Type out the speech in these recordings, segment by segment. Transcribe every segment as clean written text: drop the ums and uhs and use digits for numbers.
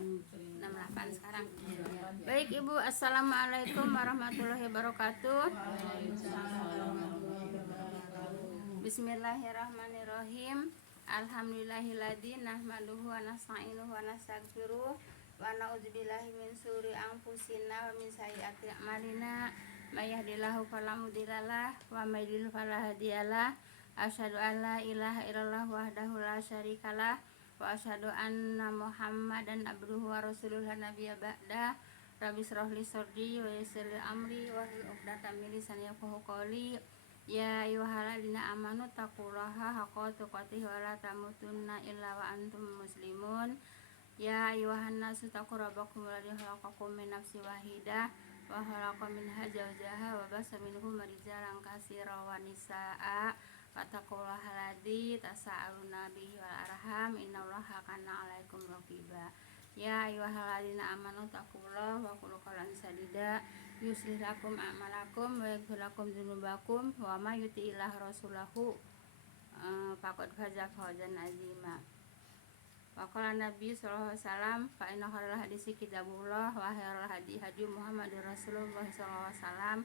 68 sekarang. Baik Ibu, assalamualaikum warahmatullahi wabarakatuh. Bismillahirrahmanirrahim. Alhamdulillahilladzi nahmaduhu wa nasta'inuhu wa nastaghfiruh wa na'udzubillahi min syururi anfusina wa min sayyiati a'malina. May yahdihillahu fala mudhillalah wa may yudhlil fala hadiyalah. Asyhadu an la ilaha illallah wahdahu la syarikalah wa asyhadu anna Muhammadan abduhu wa rasuluhu la nabiyya ba'da. Rabbi shrah li sadri wa yassir li amri wahlul 'uqdatam min lisani yafqahu qawli. Ya ayyuhalladzina amanu taqullaha haqqa tuqatih wa la tamutunna illa wa antum muslimun. Ya ayyuhan nasu taqu rabbakum alladzi khalaqakum min nafsin wahidah wa khalaqa minha zawjaha wa bassa minhuma rijalan katsiran wa nisaa'a. Wattaqullaha alladzi tasaaluna bihi wal arham innallaha kana 'alaikum raqiba. Ya ayyuhalladzina amanu taqullaha wa qulu qawlan sadida yuslih lakum a'malakum wa yaghfir lakum dzunubakum wa may yuti'illah rasulahu faqad faza fawzan 'azima. Wa qala Nabi sallallahu alaihi wasallam fa inna khairal hadisi kitabullah wa khairal hadi hadi Muhammadir Rasulullah sallallahu alaihi wasallam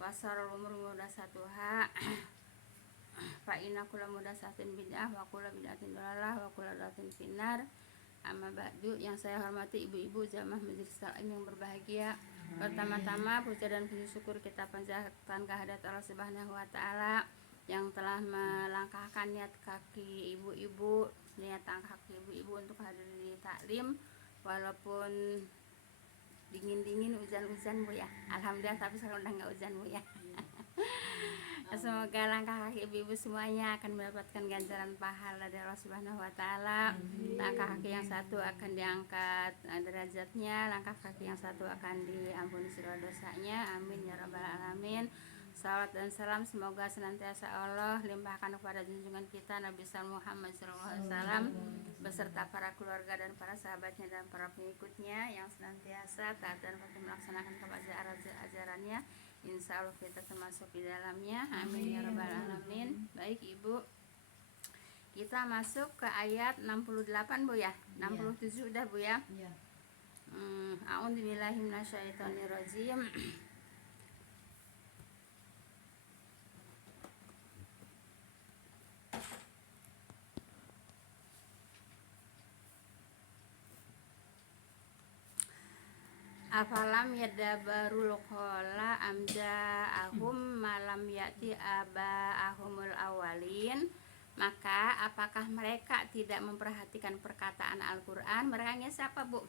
wa syarrul umuri muhdatsatuha fa inna kulla muhdatsatin bid'ah wa kulla bid'atin dhalalah wa kulla dhalalatin finnar. Amma ba'du. Yang saya hormati ibu-ibu jamaah majelis taklim yang berbahagia. Pertama-tama puja dan puji syukur kita panjatkan kehadirat Allah Subhanahu wa taala yang telah melangkahkan niat kaki ibu-ibu, niat kaki ibu-ibu untuk hadir di taklim walaupun dingin-dingin, hujan-hujan Bu ya. Alhamdulillah, tapi sekarang udah enggak hujan Bu ya. Semoga langkah kaki ibu-ibu semuanya akan mendapatkan ganjaran pahala dari Allah Subhanahu wa taala. Langkah kaki yang satu akan diangkat derajatnya, langkah kaki yang satu akan diampuni segala dosanya. Amin ya rabbal alamin. Salawat dan salam semoga senantiasa Allah limpahkan kepada junjungan kita Nabi Muhammad SAW beserta para keluarga dan para sahabatnya dan para pengikutnya yang senantiasa taat dan patuh melaksanakan kepada ajarannya. Insya Allah kita termasuk di dalamnya. Amin ya rabbal alamin. Baik Ibu, kita masuk ke ayat 68 Bu ya. 67 udah Bu ya. A'udzubillahi minasyaitonirrajim. Afalam yadabbarul qawla amja'ahum malam ya'ti aba'ahumul awalin. Maka apakah mereka tidak memperhatikan perkataan Al-Quran? Mereka siapa Bu?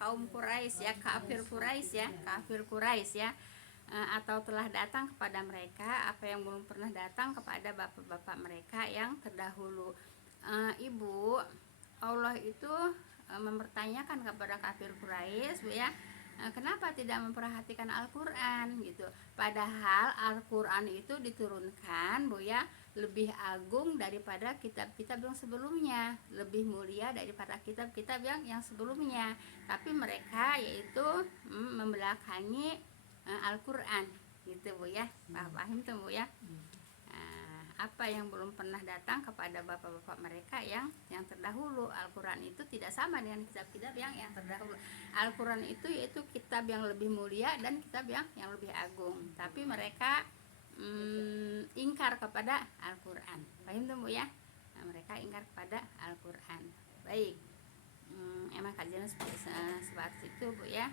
Kaum Quraisy ya, kafir Quraisy ya. Atau telah datang kepada mereka apa yang belum pernah datang kepada bapak-bapak mereka yang terdahulu. Ibu, Allah itu mempertanyakan kepada kafir Quraisy Bu ya, kenapa tidak memperhatikan Al-Quran gitu. Padahal Al-Quran itu diturunkan Bu ya, lebih agung daripada kitab-kitab yang sebelumnya, lebih mulia daripada kitab-kitab yang sebelumnya. Tapi mereka yaitu membelakangi Al-Quran gitu Bu ya. Paham tuh Bu ya. Apa yang belum pernah datang kepada bapak-bapak mereka yang terdahulu. Al-Quran itu tidak sama dengan kitab-kitab yang terdahulu. Al-Quran itu yaitu kitab yang lebih mulia dan kitab yang lebih agung. Tapi mereka ingkar kepada Al-Quran. Paham tuh Bu ya? Mereka ingkar kepada Al-Quran. Baik, emang kajian seperti itu Bu ya.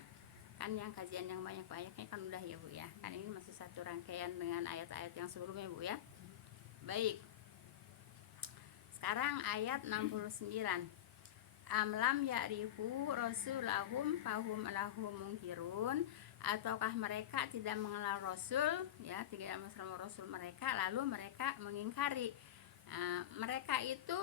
Kan yang kajian yang banyak-banyaknya kan udah ya Bu ya. Kan ini masih satu rangkaian dengan ayat-ayat yang sebelumnya Bu ya. Baik, sekarang ayat 69. Amlam ya'rifu rasulahum fahum lahum munkirun. Ataukah mereka tidak mengenal Rasul ya, tidak mengenal Rasul mereka lalu mereka mengingkari. Mereka itu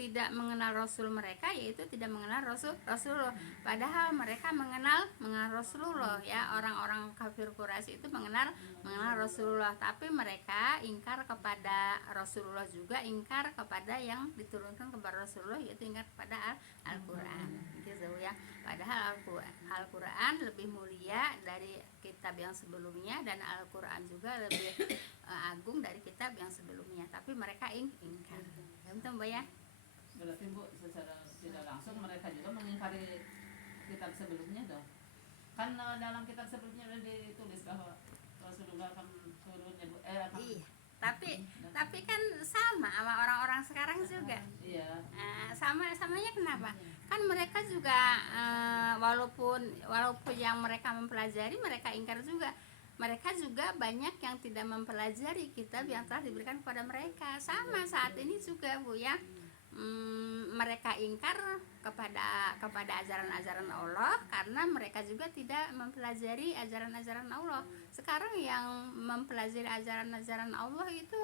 tidak mengenal Rasul mereka, yaitu tidak mengenal Rasulullah. Padahal mereka mengenal Rasulullah ya. Orang-orang kafir Quraisy itu mengenal Rasulullah, tapi mereka ingkar kepada Rasulullah juga, ingkar kepada yang diturunkan kepada Rasulullah, yaitu ingkar kepada Al-Quran gitu ya. Padahal Al-Quran lebih mulia dari kitab yang sebelumnya dan Al-Quran juga lebih agung dari kitab yang sebelumnya, tapi mereka ingkar. Betul Mbak ya? Berarti Bu secara tidak langsung mereka juga mengingkari kitab sebelumnya dong. Kan dalam kitab sebelumnya sudah ditulis bahwa Rasulullah akan turun ya Bu. Akan Iya. Tapi kan sama orang-orang sekarang juga. Iya. Samanya kenapa? Kan mereka juga walaupun yang mereka mempelajari, mereka ingkar juga. Mereka juga banyak yang tidak mempelajari kitab yang telah diberikan kepada mereka. Sama saat ini juga Bu ya. Mereka ingkar kepada ajaran-ajaran Allah karena mereka juga tidak mempelajari ajaran-ajaran Allah. Sekarang yang mempelajari ajaran-ajaran Allah itu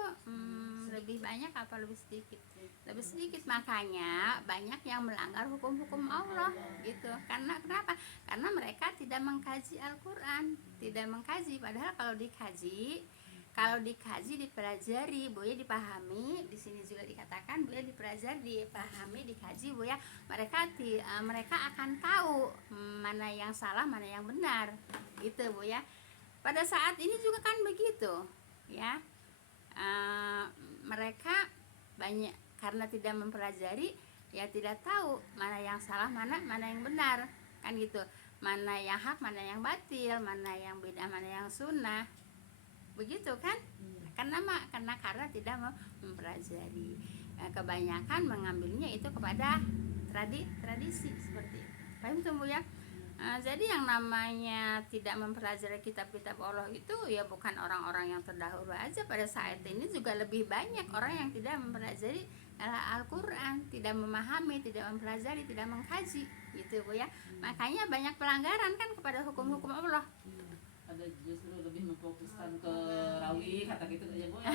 lebih banyak apa lebih sedikit? Lebih sedikit, makanya banyak yang melanggar hukum-hukum Allah gitu. Karena kenapa? Karena mereka tidak mengkaji Al-Qur'an, tidak mengkaji. Padahal kalau dikaji, dipelajari, Bu ya, dipahami, di sini juga dikatakan Bu ya, dipelajari, dipahami, dikaji Bu ya, mereka akan tahu mana yang salah, mana yang benar. Gitu Bu ya. Pada saat ini juga kan begitu, ya. Mereka banyak karena tidak mempelajari, ya tidak tahu mana yang salah, mana yang benar, kan gitu. Mana yang hak, mana yang batil, mana yang bid'ah, mana yang sunnah. Begitu kan? Karena tidak mempelajari. Kebanyakan mengambilnya itu kepada tradisi seperti itu. Paham tuh Bu ya? Jadi yang namanya tidak mempelajari kitab-kitab Allah itu ya bukan orang-orang yang terdahulu aja. Pada saat ini juga lebih banyak orang yang tidak mempelajari Al-Qur'an, tidak memahami, tidak mempelajari, tidak mengkaji, gitu Bu ya. Makanya banyak pelanggaran kan kepada hukum-hukum Allah. Ada justru lebih memfokuskan ke rawi kata gitu ya Bu ya.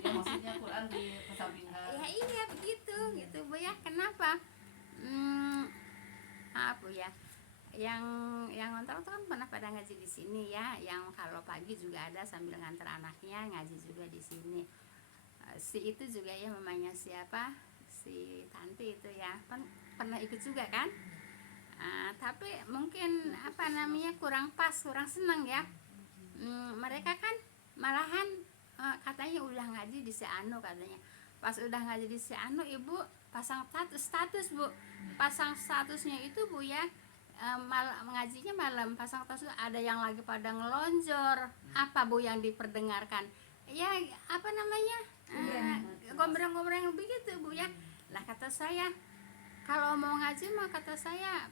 Ya maksudnya Quran dikesampingkan. Ya iya begitu gitu Bu ya. Kenapa? Apa ya? Yang ngontrol tuh kan pernah pada ngaji di sini ya. Yang kalau pagi juga ada sambil ngantar anaknya ngaji juga di sini. Si itu juga ya, mamanya siapa? Si Tanti itu ya. Pernah ikut juga kan? Tapi mungkin kurang pas, kurang senang ya. Mereka kan malahan katanya udah ngaji di Seano katanya. Pas udah ngaji di Seano, Ibu pasang status Bu. Pasang statusnya itu Bu ya, ngajinya malam, pasang status, ada yang lagi pada ngelonjor. Apa Bu yang diperdengarkan? Ya gombrong-gombrong begitu Bu ya. Lah kata saya, kalau mau ngaji mah kata saya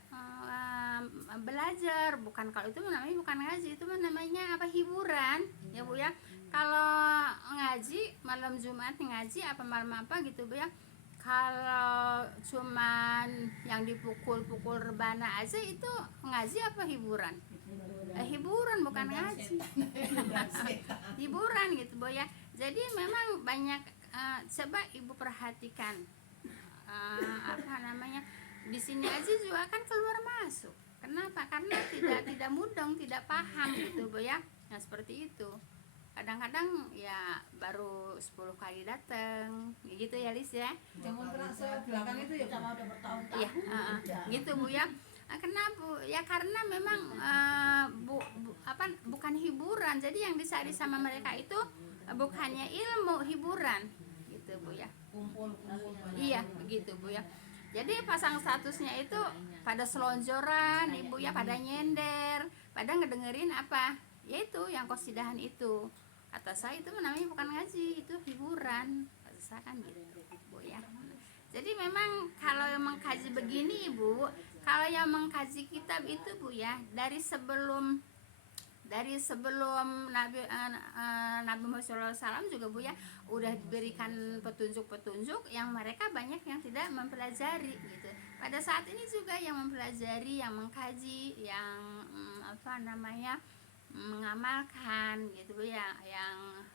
belajar, bukan, kalau itu namanya bukan ngaji, itu namanya hiburan ya Bu ya. Kalau ngaji malam Jumat ngaji apa malam apa gitu Bu ya, kalau cuman yang dipukul-pukul rebana aja itu ngaji apa hiburan? Hiburan bukan ngaji. Hiburan gitu Bu ya. Jadi memang banyak, coba Ibu perhatikan, di sini aja juga kan keluar masuk. Kenapa? Karena tidak mudeng, tidak paham gitu Bu ya. Nah seperti itu. Kadang-kadang ya baru 10 kali datang gitu ya Lis ya. Jangan terasa belakang itu ya sama udah bertahun-tahun. Iya, gitu Bu ya. Kenapa? Ya karena memang bukan hiburan. Jadi yang dicari sama mereka itu bukannya ilmu, hiburan gitu Bu ya. Kumpul. Iya, begitu Bu ya. Jadi pasang statusnya itu pada selonjoran Ibu ya, pada nyender, pada ngedengerin apa? Yaitu yang qasidahan itu. Kata saya itu namanya bukan ngaji, itu hiburan. Kata saya kan gitu Bu ya. Jadi memang kalau yang mengkaji begini Ibu, kalau yang mengkaji kitab itu Bu ya, dari sebelum Nabi Muhammad SAW juga Bu ya, udah diberikan petunjuk-petunjuk yang mereka banyak yang tidak mempelajari gitu. Pada saat ini juga yang mempelajari, yang mengkaji, yang mengamalkan gitu Bu ya, yang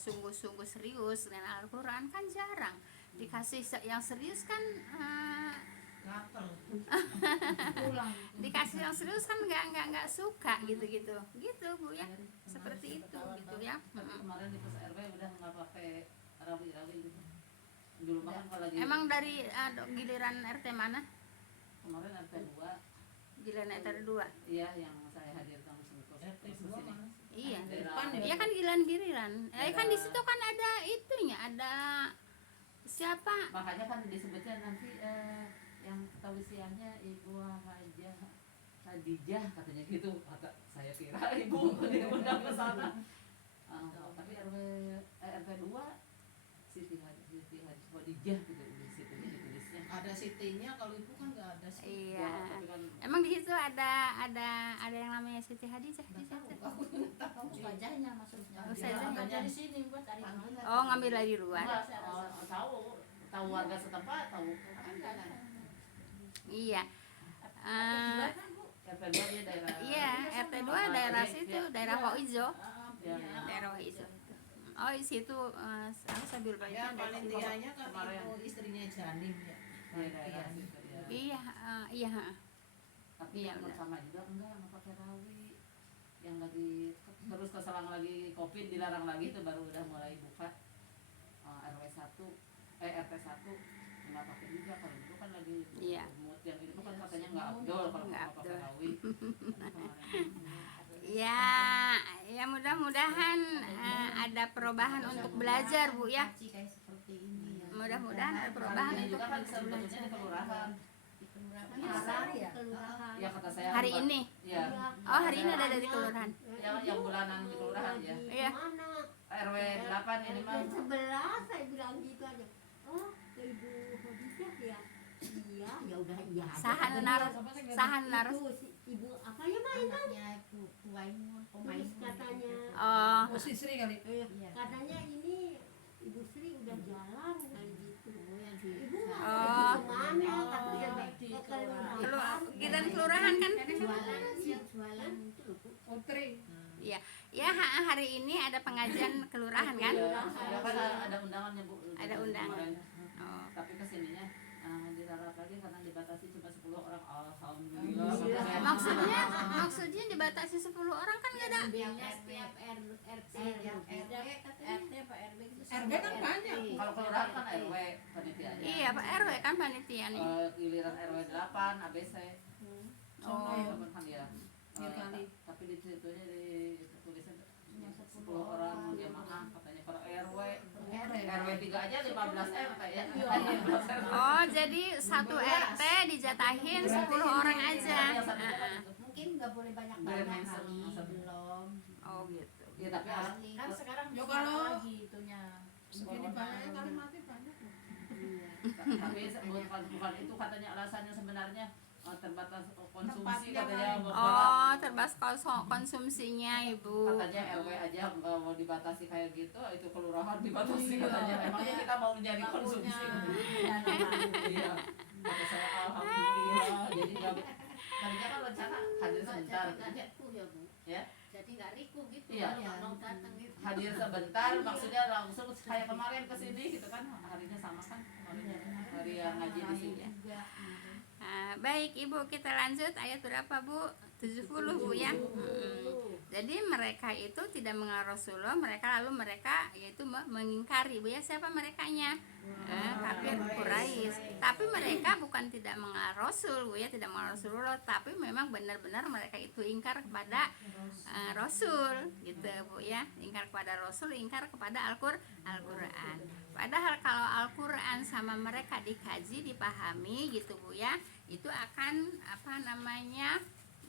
sungguh-sungguh serius dengan Al-Qur'an kan jarang. Dikasih yang serius kan dikasih yang serius kan nggak suka gitu Bu ya, seperti itu gitu ya. Kemarin di pos RW udah nggak pakai rawi gitu. Dulu kan kalau lagi Emang dari giliran RT mana? kemarin RT 2. Giliran RT 2. Iya, yang saya hadirkan kos RT 2 mana? Iya. Depan Iya kan giliran. Kan di situ kan ada itunya, ada Siapa? Makanya kan disebutnya nanti yang tausiahnya Ibu Hajah Khadijah katanya gitu, kata saya kira ibu diundang ke sana. Tapi RT 2 Siti Khadijah gitu di situ ditulisnya. Ada sitinya, kalau ibu kan nggak ada sih. Iya. Tapi kan Emang di situ ada yang namanya Siti Hadijah di Nggak situ. tahu, aku nggak tahu. Ustazahnya maksudnya. Ustazahnya. Dia kerja di sini buat cari panggilan. Oh, ngambil dari luar. enggak, tahu warga setempat, tahu Iya. RT 2 dia daerah. Iya, RT 2 daerah situ, daerah Waizo. Ya, Daerah Waizo. Oh, di situ aku sambil baca Ya dari paling situ. tianya kan Kemarin. ibu istrinya Janim ya. Di daerah situ ya. Iya, iya. Tapi Iya, yang benar. sama juga enggak pakai rawi. Yang lagi terus keselang lagi Covid dilarang lagi itu baru udah mulai buka. RW 1 RT 1 nggak pakai juga, kalau itu kan lagi Iya. mood yang itu kan katanya nggak abdol kalau Nggak nggak pakai abdol. rawi. Ya, ya mudah-mudahan ada perubahan untuk belajar, Bu ya. Ngaji kayak seperti ini ya. Mudah-mudahan ada perubahan Ini untuk juga kan sebetulnya di kelurahan. Di kelurahan. Iya, Ada ya. kelurahan. Ya kata saya hari ini. Ya. Oh, hari ini ada dari kelurahan. Yang bulanan di kelurahan ya. Iya. Mana? RW 8 ini mah. Sebelah saya bilang gitu aja. Oh, ke Ibu Khadijah ya. Iya, ya udah iya. aja. Sahan naros, sahan naros. Itu si Ibu apa ya main kan? Anaknya itu Puaimun, Terus Pemaimun. katanya, Oh, Oh si Sri kali. Iya. katanya ini Ibu Sri udah jalan kayak gitu. Oh, yang di Ibu nggak Oh. tahu kemana, Oh, katanya di ke kelurahan. kelurahan. Giliran kelurahan kan? jualan, yang jualan itu loh, Bu. Putri. Iya. Ya, hari ini ada pengajian kelurahan kan? Ya, ya kan ada undangannya Bu. Ada undangan. Kemarin. Oh. Tapi kesininya dilarang lagi karena dibatasi cuma 10 orang. Alhamdulillah. Alhamdulillah. Sampai- Maksudnya dibatasi 10 orang kan nggak ada. Setiap RT, RT apa RW gitu. RW kan banyak. Kalau kelurahan kan RW panitianya. Iya, Pak RW kan panitia nih. Giliran RW 8 ABC. Oh. Kan ya. Iya kali. Tapi di situnya tulisnya 10 orang jamaah katanya per RW. RW 3 aja 15 RT ya. 15 RT. Oh, jadi satu RT dijatahin 10 orang aja. Mungkin nggak boleh banyak-banyak Belum kali, masuk. belum. Oh, gitu. Ya tapi harus Kan sekarang Ya, bisa kalau lagi itunya. Segini banyak kali mati banyak. Iya. tapi bukan itu katanya alasannya sebenarnya terbatas konsumsi Tempatnya katanya kan. Oh, terbatas konsumsinya, Ibu. katanya RW aja nggak mau dibatasi kayak gitu, itu kelurahan dibatasi Iya. katanya. Emangnya kita mau nyari Nggak konsumsi? punya dana. Iya. Kata saya alhamdulillah. Jadi nggak tadinya kan rencana hadir sebentar. Ya, Bu. Ya. Jadi nggak riku gitu. Iya. Nggak mau datang gitu. Hadir sebentar maksudnya langsung kayak kemarin ke sini gitu kan, harinya sama kan kemarin hari yang ngaji di sini. Juga. Baik, Ibu, kita lanjut ayat berapa, Bu? 70, Bu ya. Jadi mereka itu tidak mengenal Rasulullah, mereka yaitu mengingkari, Bu ya. Siapa merekanya? Kafir Quraisy. Tapi mereka bukan tidak mengenal Rasul, Bu ya, tidak mengenal Rasulullah, tapi memang benar-benar mereka itu ingkar kepada Rasul, gitu, Bu ya. Ingkar kepada Rasul, ingkar kepada Al-Qur'an. Padahal kalau Al-Qur'an sama mereka dikaji, dipahami gitu, Bu ya, itu akan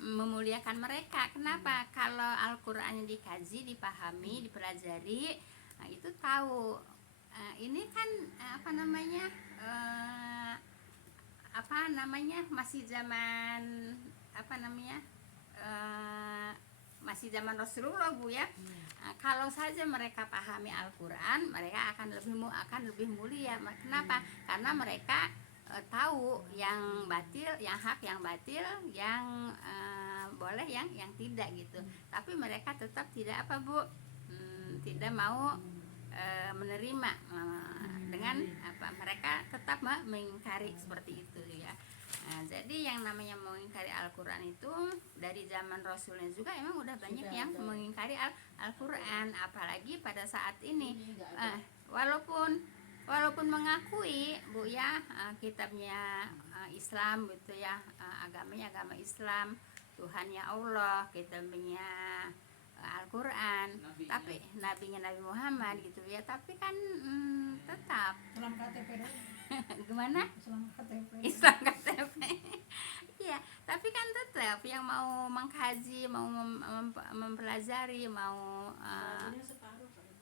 memuliakan mereka. Kenapa? Kalau Al-Qur'annya dikaji, dipahami, dipelajari, nah itu tahu ini kan masih zaman masih zaman Rasulullah, Bu ya. Kalau saja mereka pahami Al-Qur'an, mereka akan lebih mulia. Kenapa? Karena mereka tahu yang batil, yang hak, yang batil, yang boleh, yang tidak gitu. Tapi mereka tetap tidak tidak mau menerima dengan mereka tetap mengingkari seperti itu ya. Jadi yang namanya mengingkari Al-Qur'an itu dari zaman Rasulnya juga emang udah banyak yang mengingkari Al-Qur'an, apalagi pada saat ini. Walaupun mengakui, Bu ya, kitabnya Islam gitu ya, agamanya agama Islam, Tuhannya Allah, kitabnya Al-Qur'an, tapi nabinya Nabi Muhammad gitu ya, tapi kan tetap Islam KTP dong. gimana Islam KTP. Islam KTP. Iya, tapi kan tetap yang mau mengkaji, mau mempelajari, mau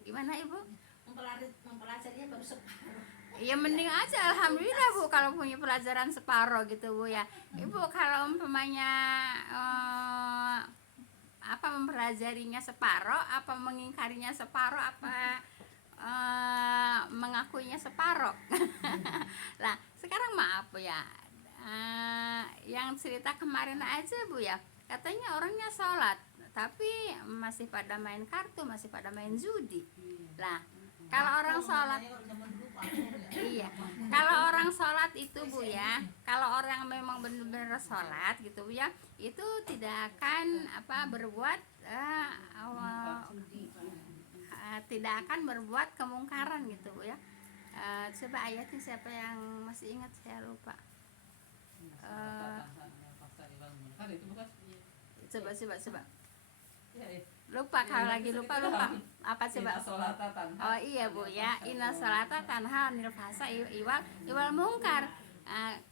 gimana Ibu? Mempelajarinya baru separuh. Ya mending aja alhamdulillah Bu kalau punya pelajaran separuh gitu Bu ya. Ibu kalau umpamanya apa mempelajarinya separuh, apa mengingkarinya separuh, apa mengakuinya separuh. Lah sekarang maaf Bu ya, yang cerita kemarin aja Bu ya, katanya orangnya sholat tapi masih pada main kartu, masih pada main judi. Lah kalau orang sholat, iya, kalau orang sholat itu Bu ya, kalau orang memang benar-benar sholat gitu Bu ya, itu tidak akan berbuat tidak akan berbuat kemungkaran gitu Bu ya. Coba ayatnya siapa yang masih ingat, saya lupa. Coba. Lupa kalau lagi lupa apa coba. Oh iya Bu ya, inna sholata tanha 'anil fahsya'i wal munkar.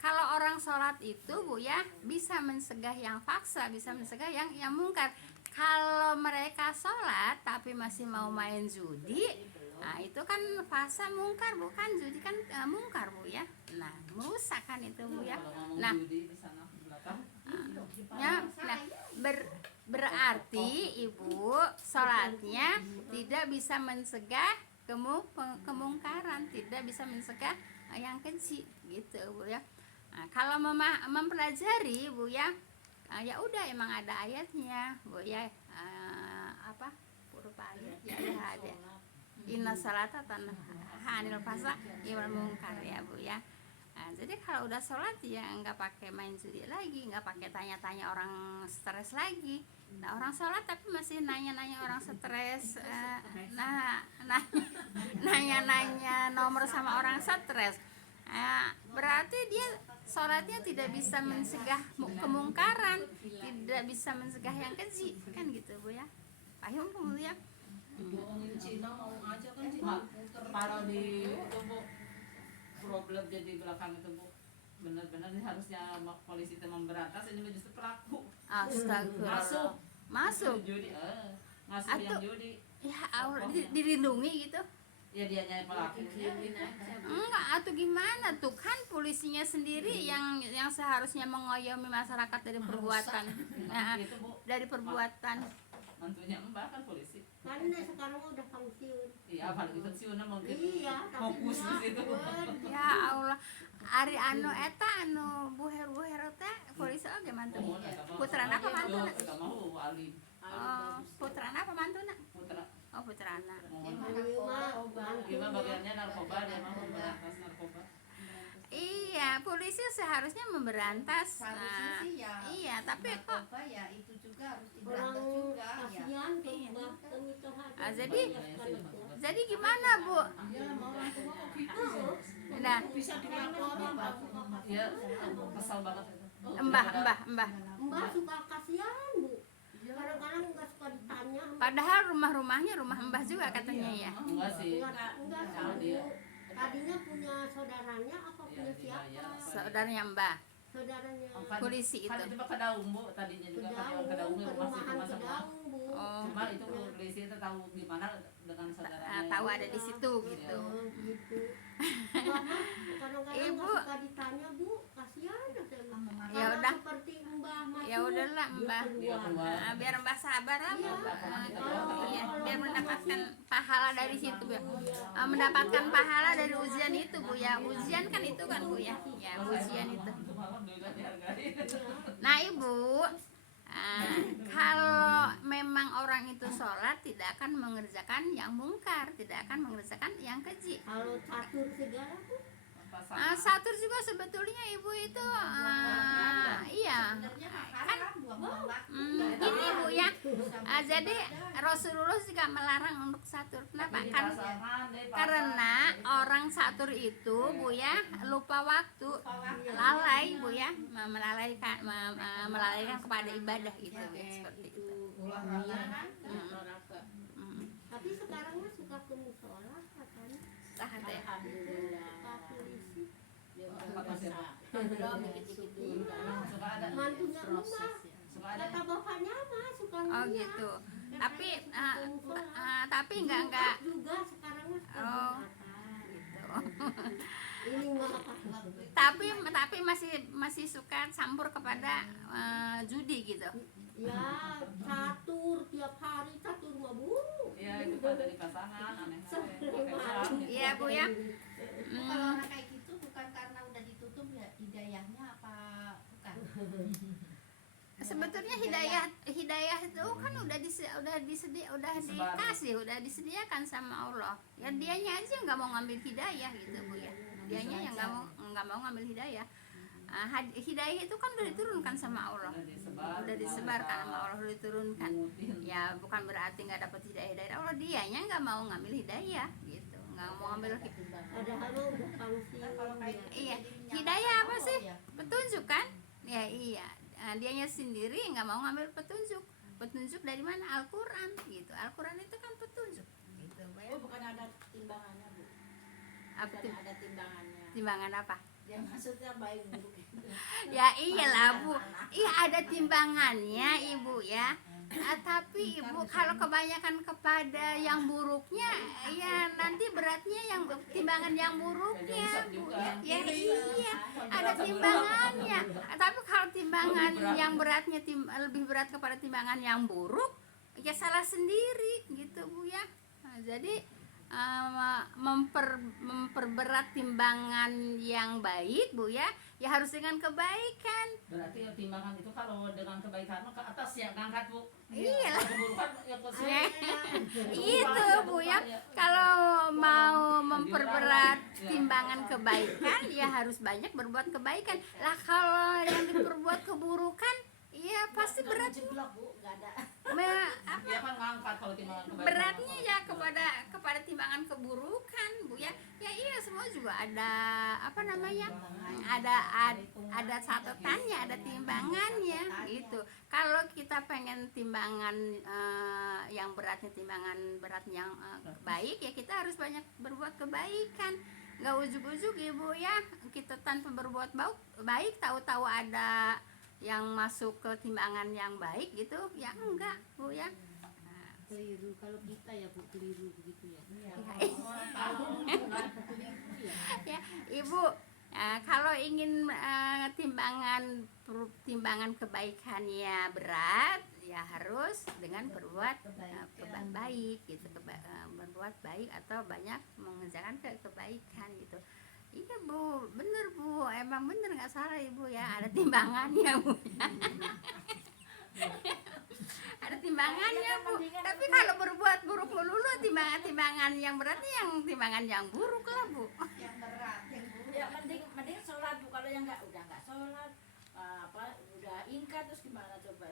Kalau orang sholat itu Bu ya bisa mencegah yang faksa, bisa mencegah yang mungkar. Kalau mereka sholat tapi masih mau main judi, nah itu kan fasa mungkar, bukan judi kan mungkar Bu ya. Nah merusak kan itu Bu ya. Nah berarti Ibu sholatnya tidak bisa mencegah kemungkaran, tidak bisa mencegah yang keji gitu Bu ya. Nah, kalau mempelajari Bu ya, ya udah emang ada ayatnya Bu ya, berupa ayat ya ada. Inna sholata tanha 'anil fahsya'i wal munkar ya Bu ya. Nah, jadi kalau udah sholat ya nggak pakai main judi lagi, nggak pakai tanya-tanya orang stres lagi. Nah orang sholat tapi masih nanya-nanya orang stres, nanya-nanya nomor sama orang stres. Berarti dia sholatnya tidak bisa mencegah kemungkaran, tidak bisa mencegah yang keji kan gitu Bu ya. Paham Bu ya? Bohongin Cina mau aja kan Cina. Kalau di itu Bu, problem jadi belakang itu Bu, benar-benar ini harusnya polisi itu memberantas, ini justru pelaku Astagfirullah. Masuk judi, masuk yang judi. Ya Allah, dilindungi gitu. Ya dianya pelakunya. Enggak, atau gimana tuh kan polisinya sendiri yang seharusnya mengayomi masyarakat dari perbuatan, Gitu Bu, dari perbuatan. mantunya Mbak kan polisi. Karena sekarang udah pensiun. Iya, paling itu sih mungkin Iya, tapi fokus di situ. Ya Allah, Ari anu eta anu buher teh polisi oge mantuna. Putrana apa mantuna? Kita mau alim. Oh, putrana apa mantuna? Putra. Oh, putrana. Gimana bagiannya narkoba, dia mau memberantas narkoba. Iya, polisi seharusnya memberantas. Seharusnya sih ya. Iya, tapi kok Narkoba ya itu juga harus Orang diberantas juga ya. kasihan tuh Iya. Mbak, itu jadi gimana Bu? Ya mau orang tua kok gitu sih. Nah, Bisa dilaporin Pak. Iya, kesal banget itu. Mbah. Mbak suka kasihan Bu. Kadang-kadang nggak suka ditanya. Padahal rumah-rumahnya rumah Mbah juga katanya ya. Enggak sih. Enggak Sama tahu. dia. Tadinya punya saudaranya apa Iya, punya iya, iya. siapa? Saudaranya Mbah, Saudaranya polisi Kan itu. itu ke Daung Bu, tadinya juga kan ke Daung rumah situ perumahan masa Kedaung Bu. Oh. Cuma itu polisi itu tahu gimana dengan saudaranya. Tahu ada di situ gitu. Oh, gitu. Mbak, kadang-kadang Ibu. nggak suka ditanya Bu, kasihan katanya. Ya Kalau udah. seperti Mbah Masuk, Ya udahlah, dia Mbah. Dia keluar. Biar Mbah sabar lah Bu. Iya, biar mendapatkan pahala dari situ Bu. Mendapatkan pahala dari ujian itu Bu ya. Ujian kan itu kan Bu ya. Ya, ujian itu. Alhamdulillah dihargai. Nah Ibu, kalau memang orang itu sholat tidak akan mengerjakan yang mungkar, tidak akan mengerjakan yang keji. Kalau catur segala Bu, Satur juga sebetulnya Ibu itu iya Sebenarnya mah haram buang-buang waktu. gini Bu ya. Jadi Rasulullah juga melarang untuk satur. Kenapa? Kan karena orang satur itu Bu ya lupa waktu, lalai Bu ya, melalaikan kepada ibadah gitu ya, seperti itu. Olahraga. Mm. suka ke musola katanya. Sah teh. Alhamdulillah. Pak polisi. Dia udah Apa biasa. belum dikit-dikit Iya. Suka ada Mantunya rumah. Proses ya. suka ada Kata bapaknya mah suka Oh ngeliat. gitu. Katanya Tapi suka ke musola. tapi enggak Jumat juga sekarang mah suka Oh. Jumatan. gitu. Ini mah apa? Tapi masih suka campur kepada judi gitu. Ya catur tiap hari catur mah Bu. ya itu kan dari pasangan aneh Iya, Bu, ya. kalau orang kayak gitu bukan karena udah ditutup ya hidayahnya apa bukan Sebetulnya hidayah itu kan udah disediakan sama Allah. Ya dianya aja nggak mau ngambil hidayah gitu Bu ya. Dianya yang nggak mau ngambil hidayah. Hidayah itu kan udah diturunkan sama Allah. Udah disebarkan sama Allah, udah diturunkan. Ya bukan berarti nggak dapat hidayah dari Allah. Dianya nggak mau ngambil hidayah gitu. Nggak mau ngambil Padahal mah udah pangsil. kalau kayak gitu Iya. jadi minyak Hidayah apa sih? ya. Petunjuk kan? Ya iya. Dianya sendiri nggak mau ngambil petunjuk. Petunjuk dari mana? Al-Quran gitu. Al-Quran itu kan petunjuk. Gitu, Bu, ya. Oh, bukan ada timbangannya, Bu. Apa Bukan tuh? ada timbangannya. Timbangan apa? Ya maksudnya baik buruk itu. Ya iyalah Bu. Iya ada timbangannya Ibu ya. Tapi Ibu kalau kebanyakan kepada yang buruknya, ya nanti beratnya yang timbangan yang buruknya Bu ya. Ya iya ada timbangannya. Tapi kalau timbangan yang beratnya lebih berat kepada timbangan yang buruk, ya salah sendiri gitu Bu ya. Nah, jadi memperberat timbangan yang baik Bu ya harus dengan kebaikan. berarti ya timbangan itu kalau dengan kebaikan ke atas ya ngangkat Bu. Iya lah. Keburukan ya ke sini. Itu Bu ya kalau mau memperberat timbangan kebaikan ya harus banyak berbuat kebaikan lah. Kalau yang diperbuat keburukan ya pasti berat. Jeblok, Bu, enggak ada. Dia kan ngangkat kalau timbangan kebaikan. Beratnya ya kepada timbangan keburukan Bu ya. Ya iya semua juga ada apa namanya? Ada catatannya, ada timbangannya gitu. Kalau kita pengen timbangan yang beratnya timbangan berat yang baik ya kita harus banyak berbuat kebaikan. Nggak ujuk-ujuk Ibu ya. Kita tanpa berbuat baik tahu-tahu ada yang masuk ke timbangan yang baik gitu ya enggak Bu ya. Keliru kalau kita ya Bu, keliru begitu ya. Ya Ibu kalau ingin timbangan kebaikannya berat ya harus dengan berbuat baik gitu, berbuat baik atau banyak mengerjakan kebaikan gitu. Iya Bu, bener Bu, emang bener nggak salah Ibu ya, ada timbangannya Bu. Ada timbangannya Bu. Tapi kalau berbuat buruk melulu timbangan yang beratnya yang timbangan yang buruk lah Bu. yang berat yang buruk Ya mending sholat, Bu. Kalau yang udah enggak sholat, udah ingkar terus gimana coba?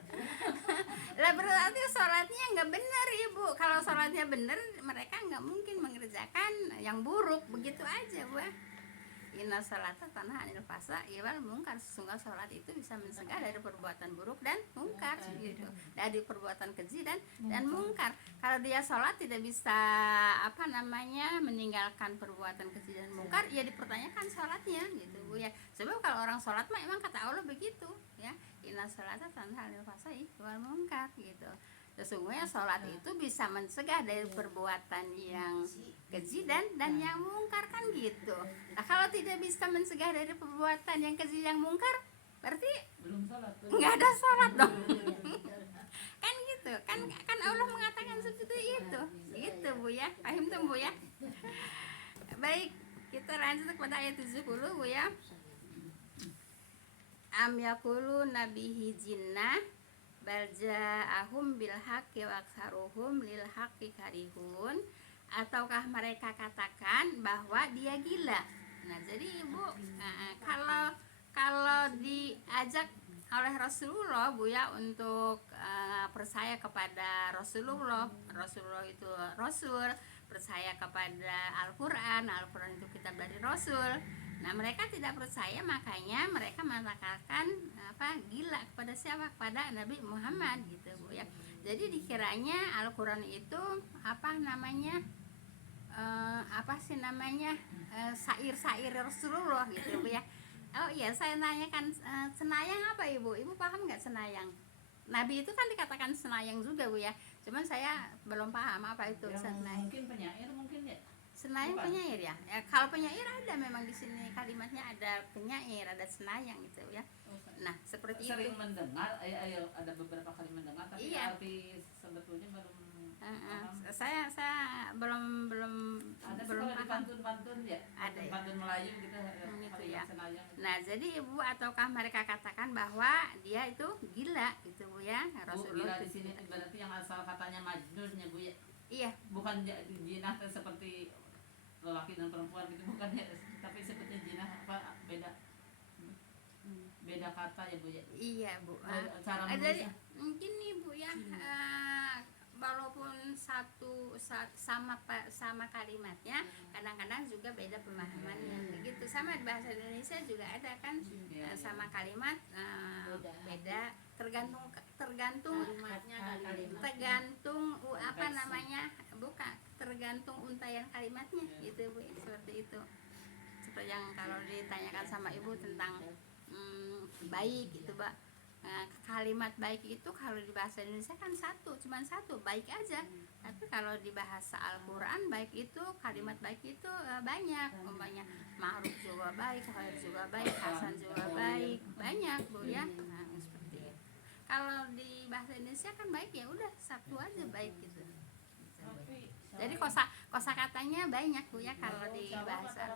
Lah berarti sholatnya nggak benar Ibu. Kalau sholatnya benar mereka nggak mungkin mengerjakan yang buruk begitu aja Bu. Inna sholata tanha anil fahsya'i wal munkar. Sesungguhnya sholat itu bisa mencegah dari perbuatan buruk dan mungkar gitu. Dari perbuatan keji dan mungkar. Kalau dia sholat tidak bisa meninggalkan perbuatan keji dan mungkar, ya dipertanyakan sholatnya gitu Bu ya. Sebab kalau orang sholat mah emang kata Allah begitu ya. Inna sholata tanha anil fahsya'i wal munkar gitu. Sesungguhnya sholat itu bisa mencegah dari perbuatan yang keji dan yang mungkar kan gitu. Nah kalau tidak bisa mencegah dari perbuatan yang keji yang mungkar, berarti Belum sholat. nggak ada sholat dong. Kan gitu, kan Allah mengatakan seperti itu. Gitu Bu ya, paham tuh Bu ya. Baik, kita lanjut kepada ayat 70 Bu ya. Am yaqulu nabihi jinnah bal ja'ahum bil haqqi wa aktsaruhum lil haqqi karihun. Ataukah mereka katakan bahwa dia gila. Nah jadi Ibu kalau diajak oleh Rasulullah Bu ya untuk percaya kepada Rasulullah itu Rasul, percaya kepada Al-Quran itu kitab dari Rasul. Nah mereka tidak percaya, makanya mereka mengatakan gila kepada siapa? Kepada Nabi Muhammad gitu Bu ya. Jadi dikiranya Al-Quran itu apa sih namanya, syair-syair Rasulullah gitu Bu ya. Oh iya, saya nanyakan, senayang apa Ibu? Ibu paham nggak senayang? Nabi itu kan dikatakan senayang juga Bu ya. Cuman saya belum paham apa itu Yang senayang. mungkin penyair mungkin ya. Senayang Bukan. penyair ya? Ya, kalau penyair ada memang di sini kalimatnya ada penyair, ada senayang gitu ya. Nah, seperti Sering itu. mendengar, ada beberapa kali mendengar, tapi Iya. arti sebetulnya belum paham. Saya belum Ada sih belum kalau di paham. pantun-pantun ya, Ada ya? pantun Melayu gitu, Gitu kalimat ya. senayang. Nah, jadi Ibu ataukah mereka katakan bahwa dia itu gila gitu Bu ya. Bu, Rasulullah gila di itu sini gila. berarti yang asal katanya Majnun ya Bu ya. Iya, Bukan jinah seperti lelaki dan perempuan gitu, bukan ya, tapi sebetulnya jinah apa beda kata ya Bu ya. iya Bu. Cara Jadi menulisnya. mungkin nih Bu ya, walaupun sama kalimatnya, kadang-kadang juga beda pemahamannya begitu. Sama di bahasa Indonesia juga ada kan, Iya, sama kalimat, beda tergantung apa Konteks. namanya, bukan tergantung untayan kalimatnya gitu Bu, seperti itu. Seperti yang kalau ditanyakan sama Ibu tentang baik gitu Mbak. Kalimat baik itu kalau di bahasa Indonesia kan cuma satu, baik aja. Tapi kalau di bahasa Al-Qur'an baik itu, kalimat baik itu banyak. Umpamanya ma'ruf juga baik, khair juga baik, hasan juga baik, banyak Bu ya. Nah, seperti itu. Kalau di bahasa Indonesia kan baik ya udah satu aja baik gitu. Tapi Jadi kosakatanya banyak Bu ya kalau di bahasa.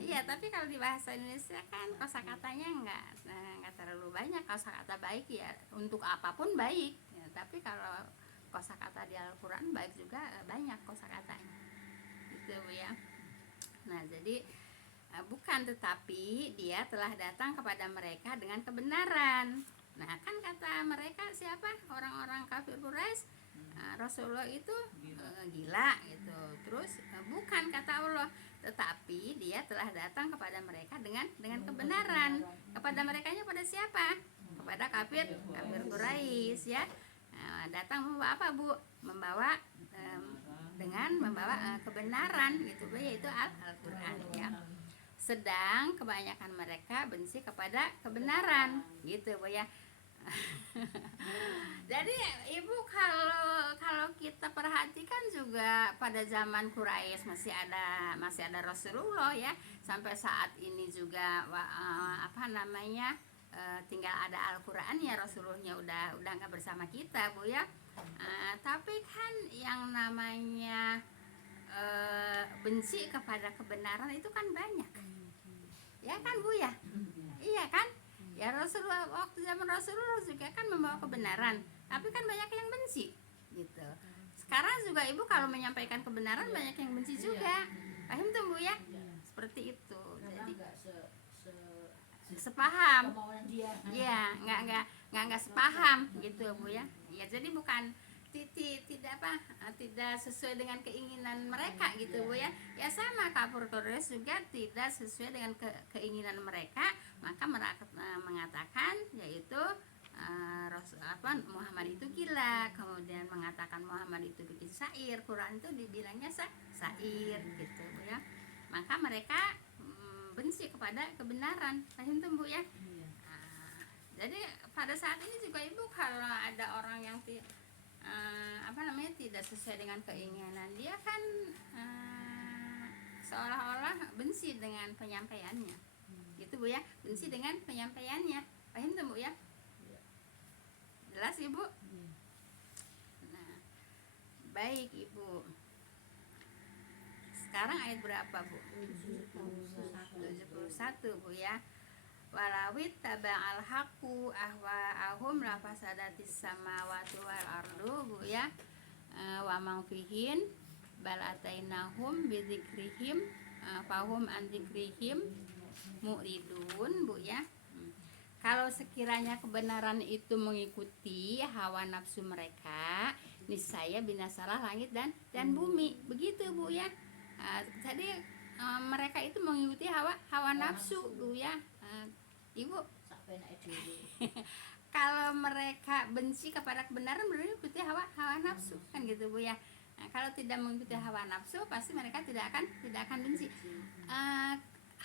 Iya, tapi kalau di bahasa Indonesia kan kosakatanya nggak terlalu banyak. Kosakata baik ya untuk apapun baik. Ya, tapi kalau kosakata di Al-Qur'an baik juga banyak kosakatanya. Gitu Bu ya. Nah, jadi bukan, tetapi dia telah datang kepada mereka dengan kebenaran. Nah, kan kata mereka siapa? Orang-orang kafir Quraisy, Rasulullah itu gila gitu. Terus bukan kata Allah, tetapi dia telah datang kepada mereka dengan kebenaran. Kepada merekanya pada siapa? Kepada kafir Quraisy ya. Datang membawa apa Bu? Membawa kebenaran gitu Bu, yaitu Al-Qur'an ya. Sedang kebanyakan mereka benci kepada kebenaran gitu Bu ya. Jadi Ibu kalau kita perhatikan juga pada zaman Quraisy masih ada Rasulullah ya, sampai saat ini juga tinggal ada Al-Qur'an ya, Rasulullahnya udah nggak bersama kita Bu ya. Tapi kan yang namanya benci kepada kebenaran itu kan banyak ya kan Bu ya. Iya kan ya, Rasulullah waktu zaman Rasulullah juga kan membawa kebenaran, tapi kan banyak yang benci gitu. Sekarang juga Ibu kalau menyampaikan kebenaran banyak yang benci juga, paham tuh Bu ya, seperti itu. Jadi sepaham ya, nggak sepaham gitu Bu ya. Ya jadi bukan tidak sesuai dengan keinginan mereka gitu Bu ya. Ya sama kafir Quraisy juga tidak sesuai dengan keinginan mereka, maka mereka mengatakan yaitu Muhammad itu gila, kemudian mengatakan Muhammad itu bikin syair, Quran itu dibilangnya syair gitu Bu ya. Maka mereka benci kepada kebenaran, paham tuh Bu ya. Jadi pada saat ini juga Ibu kalau ada orang yang tidak sesuai dengan keinginan dia kan, seolah-olah benci dengan penyampaiannya gitu Bu ya, benci dengan penyampaiannya, paham tuh Bu ya. Jelas Ibu. Nah, baik Ibu, sekarang ayat berapa Bu? 71 Bu ya. Walawit taba'al haqqu ahwa'ahum lafasadatis samawati wal ardu Bu ya. Wa man fihin bal atainahum bidzikrihim fahum an dzikrihim mu'ridun Bu ya. Kalau sekiranya kebenaran itu mengikuti hawa nafsu mereka, niscaya binasalah langit dan bumi, begitu Bu ya. Jadi mereka itu mengikuti hawa nafsu Bu ya. Ibu kalau mereka benci kepada kebenaran berarti ikuti hawa nafsu kan gitu Bu ya. Nah, kalau tidak mengikuti hawa nafsu pasti mereka tidak akan benci.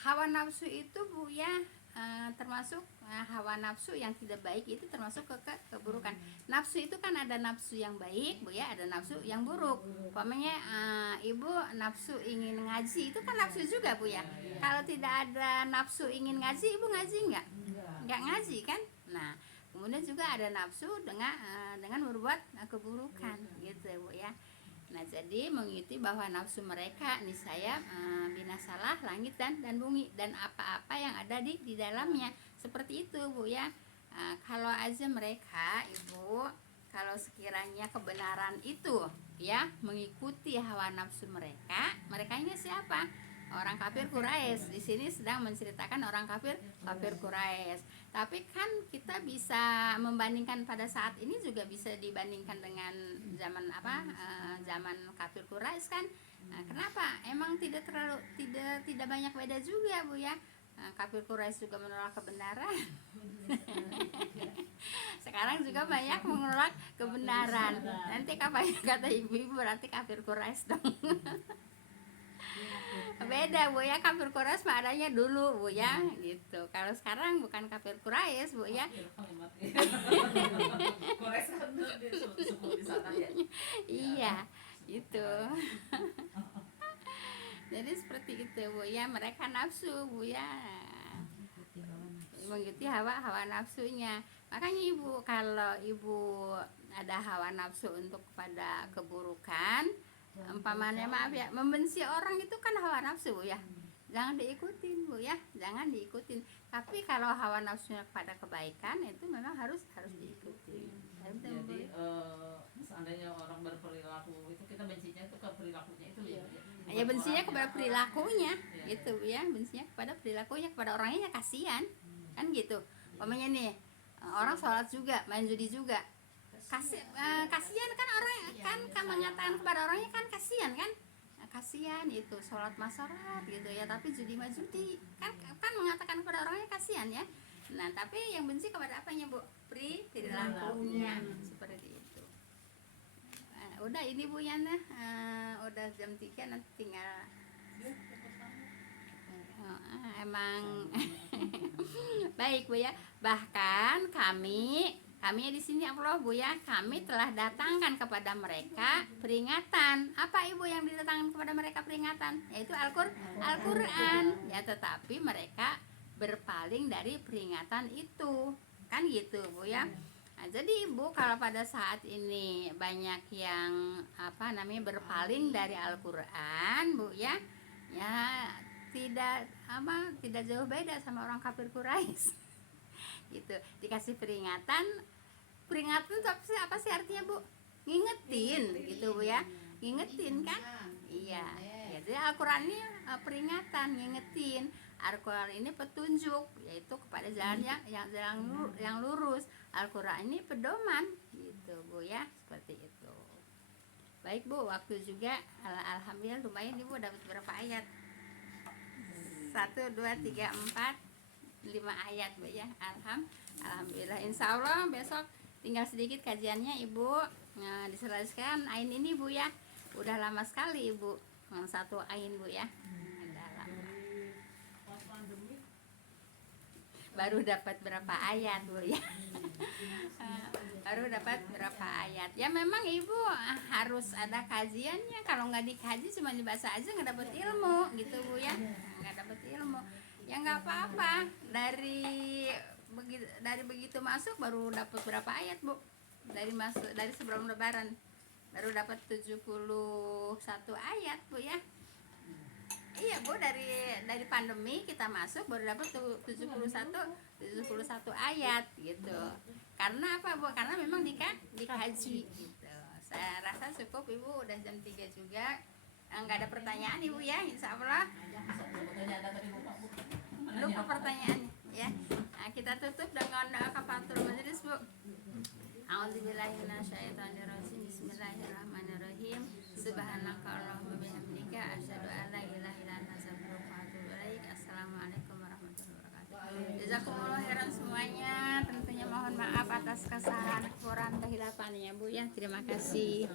Hawa nafsu itu Bu ya, termasuk hawa nafsu yang tidak baik itu termasuk keburukan. Nafsu itu kan ada nafsu yang baik Bu ya, ada nafsu yang buruk. Umpamanya ibu nafsu ingin ngaji itu kan nafsu juga Bu ya. Kalau tidak ada nafsu ingin ngaji, ibu ngaji nggak ngaji kan. Nah kemudian juga ada nafsu dengan berbuat keburukan gitu Bu ya. Nah jadi mengikuti bahwa nafsu mereka niscaya binasalah langit dan bumi dan apa-apa yang ada di dalamnya, seperti itu Bu ya. Kalau aja mereka ibu, kalau sekiranya kebenaran itu ya mengikuti hawa nafsu mereka ini siapa? Orang kafir Quraisy. Di sini sedang menceritakan orang kafir Quraisy. Tapi kan kita bisa membandingkan pada saat ini juga bisa dibandingkan dengan zaman zaman kafir Quraisy kan. Kenapa? Emang tidak banyak beda juga Bu ya. Kafir Quraisy juga menolak kebenaran. Sekarang juga banyak menolak kebenaran. Nanti kata ibu-ibu berarti kafir Quraisy dong. Beda Bu ya, kafir Quraisy mah adanya dulu Bu ya gitu. Kalau sekarang bukan kafir Quraisy Bu ya. Quraisy kan suku di sana ya. Iya gitu. Jadi seperti itu Bu ya, mereka nafsu Bu ya, mengikuti hawa nafsunya. Makanya ibu, kalau ibu ada hawa nafsu untuk kepada keburukan, umpamanya maaf ya, membenci orang itu kan hawa nafsu Bu ya, jangan diikutin Bu ya, jangan diikutin. Tapi kalau hawa nafsunya kepada kebaikan itu memang harus diikuti. Jadi seandainya orang berperilaku itu kita bencinya itu ke perilakunya itu ya. Ya bencinya kepada perilakunya gitu Bu ya, bencinya kepada perilakunya, kepada orangnya ya kasihan kan gitu. Umpamanya nih orang sholat juga, main judi juga, kasihan kan orang kan mengatakan kepada orangnya kan kasihan kan. Kasihan itu sholat masyarakat gitu ya, tapi judi mah judi kan mengatakan kepada orangnya kasihan ya. Nah tapi yang benci kepada apanya Bu? Perilakunya seperti itu. Udah ini Bu Yana, udah jam 3 nanti tinggal emang baik Bu ya. Bahkan kami di sini Allah Bu ya, kami telah datangkan kepada mereka peringatan. Apa Ibu yang didatangkan kepada mereka peringatan? Yaitu Al-Qur'an. Ya tetapi mereka berpaling dari peringatan itu. Kan gitu Bu ya. Nah, jadi Ibu kalau pada saat ini banyak yang berpaling dari Al-Qur'an Bu ya. Ya tidak jauh beda sama orang kafir Quraisy. Gitu. Dikasih peringatan itu apa sih artinya Bu? Ngingetin gitu Bu ya. Ngingetin kan? Iya. Ya, jadi Al-Qur'an ini peringatan, ngingetin. Al-Qur'an ini petunjuk, yaitu kepada jalan yang lurus. Al-Qur'an ini pedoman gitu Bu ya, seperti itu. Baik Bu, waktu juga alhamdulillah lumayan Ibu dapat berapa ayat? 1 2 3 4 5 ayat Bu ya. Alhamdulillah. Insya Allah besok tinggal sedikit kajiannya Ibu, diselesaikan ain ini Bu ya. Udah lama sekali Ibu satu ain Bu ya. Baru dapat berapa ayat Bu ya. Baru dapat berapa ayat. Ya memang Ibu harus ada kajiannya. Kalau nggak dikaji cuma dibaca aja nggak dapat ilmu gitu Bu ya. Nggak dapat ilmu. Ya nggak apa-apa. Dari begitu masuk baru dapat berapa ayat Bu? Dari sebelum lebaran baru dapat 71 ayat Bu ya. Iya Bu, dari pandemi kita masuk baru dapat 71 ayat gitu. Karena apa Bu? Karena memang dikaji gitu. Saya rasa cukup Ibu, udah jam 3 juga. Enggak ada pertanyaan Ibu ya, insya Allah. Lupa pertanyaannya ya. Nah, kita tutup dengan doa kafaratul majelis Bu. A'udzubillahi minasyaitonirrajim. Bismillahirrahmanirrahim. Subhanaka Allahumma bihamdika asyhadu an la ilaha illa anta astaghfiruka wa atubu ilaik. Assalamualaikum warahmatullahi wabarakatuh. Jazakumullah jazakallahu khairan semuanya. Tentunya mohon maaf atas kesalahan kekurangan kehilafannya Bu ya. Terima kasih.